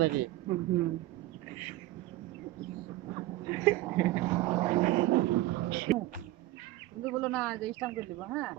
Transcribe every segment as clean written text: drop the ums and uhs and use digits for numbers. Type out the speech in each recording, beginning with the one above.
নাকি কিন্তু বলো না যে স্টাম্প করে দিব হ্যাঁ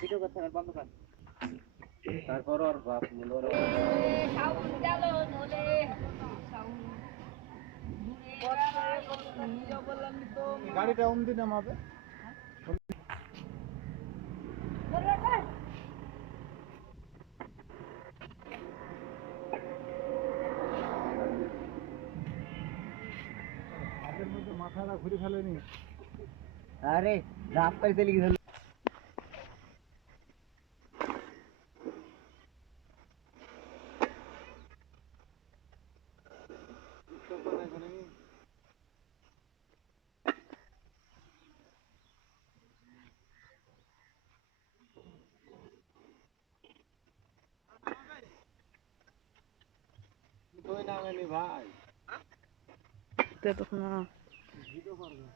ভিডিও করতে হবে বন্ধ কর তারপর আর বাপ মূলর সাউন্ড গেল নলে গাড়িটা অমদি নামাবে আগের মধ্যে মাথাটা ঘুরে ফেলেনি আরে রাত করে চলে গেছিল তুই নামেনি ভাই তখন ভিডিও করবে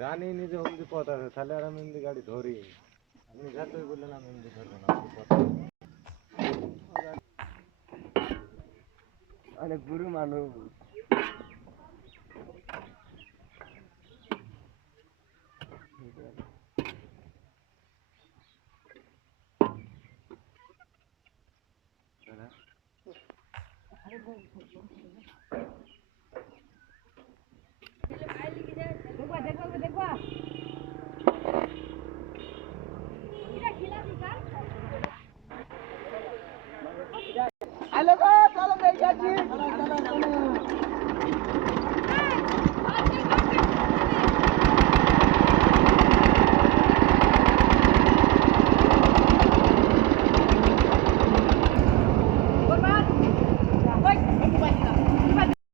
জানি নিজে হুমদি পথ আছে তাহলে আর আমি এমনি গাড়ি ধরি আপনি যতই বললেন আমি এমনি ধরবো না অনেক গুরু মানুষ দেখবা দেখবা দেখবা